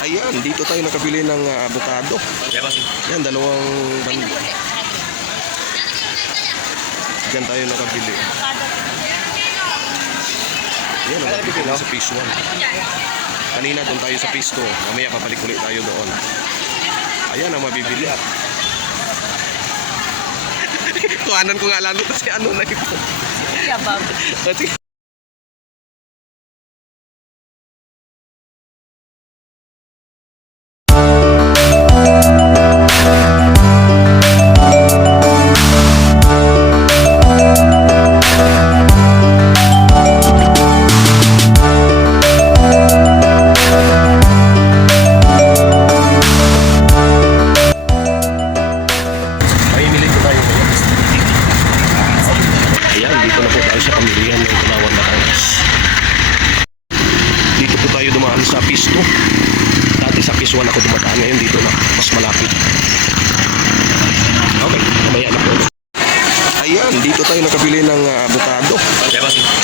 Ayan, dito tayo nakabili ng ah, avocado. Yan, dalawang ban... Diyan tayo nakabili. Yan, ang nakabili sa phase 1. Kanina doon tayo sa phase 2. Mamaya papalik ulit tayo doon. Ayan ang mabibili. Kuhanan ko nga lalo kasi ano na ito. Yabang. tayo nakabili ng ah, avocado.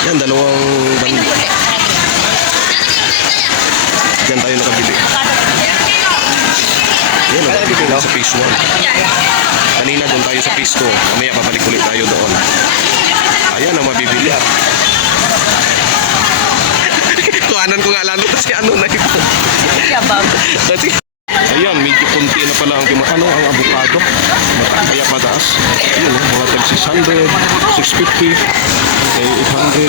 Yan, dalawang ban... Diyan tayo nakabili. Yan, nakabili sa phase 1. Kanina doon tayo sa phase 2. Mamaya papalik ulit tayo doon. Ayan ang mabibili. Kuhanan ko nga lalo kasi ano na ito. Yabang. Ayan, medyo konti na pala ang ano ang avocado. Kaya pataas. Ayun, oh, mga tag 600, 650, eh, 800.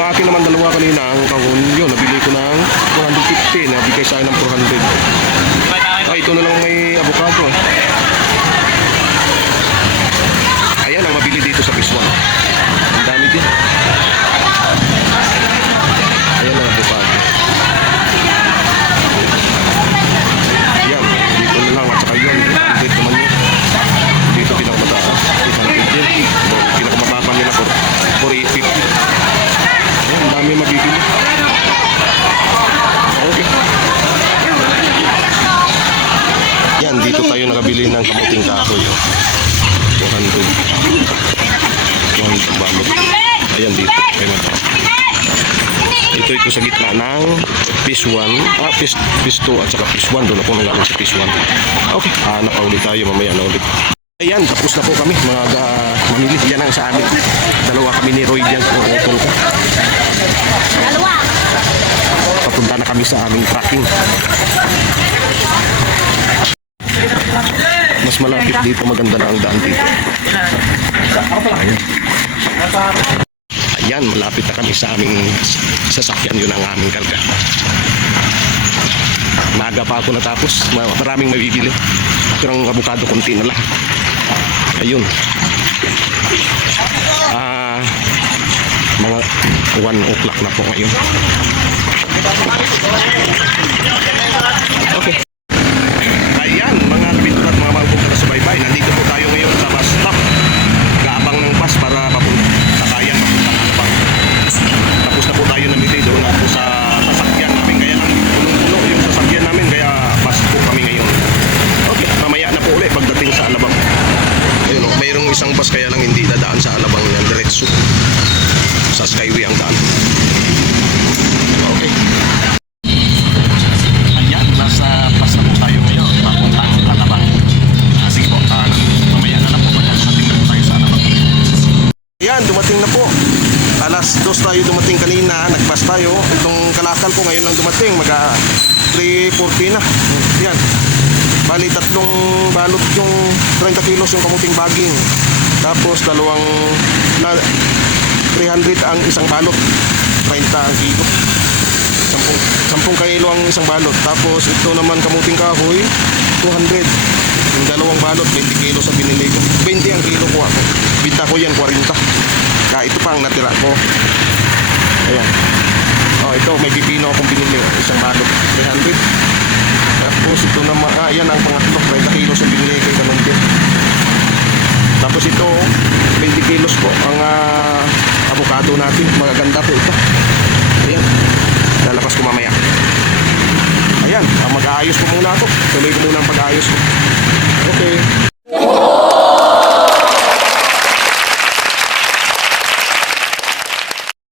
Ang akin naman dalawa kanina, ang kahon yun, nabili ko ng 450, nabigay sa akin ng 400. Ah, ito na lang may avocado. Dito tayo nakabili ng kamuting kahoy. Oh. 200. 200 balot. Ayan dito. Na Ito ito sa gitna ng piece 1, ah, piece, piece 2 at saka piece 1. Doon ako nanggaling sa piece 1. Okay, hanap pa ulit tayo. Mamaya na ulit. Ayan, tapos na po kami mga uh, mamili. Yan ang sa amin. Dalawa kami ni Roy dyan. Utol ko. Dalawa. Papunta na kami sa aming tracking. Mas malapit dito, maganda na ang daan dito. Ayan. Malapit na kami sa aming sasakyan. Yun ang aming karga. Maaga pa ako natapos. Ma- Maraming mabibili. Pero ang avocado, konti na lang. Ayun. Ah, mga 1 o'clock na po ngayon. Alas dos tayo dumating kanina, nag-bus tayo. Itong kalakal ko ngayon lang dumating, mga 3.40 na. Yan. Bali, tatlong balot yung 30 kilos yung kamuting baging. Tapos dalawang na, 300 ang isang balot. 30 ang kilo. 10, 10 kilo ang isang balot. Tapos ito naman kamuting kahoy, 200. Yung dalawang balot, 20 kilo sa binili ko. 20 ang kilo ko ako. Bita ko yan, 40. Kaya ito pa ang natira ko. Ayan. Oh, ito, may pipino akong binili. Isang balot, 300. Tapos ito naman, ah, yan ang pangatlo. 30 kilos ang binili ko. Ganun din. Tapos ito, 20 kilos po ang ah, avocado natin. Magaganda po ito. Ayan. Lalabas ko mamaya. Ayan, ah, mag-aayos ko muna ako. Tuloy ko muna ang pag-aayos ko.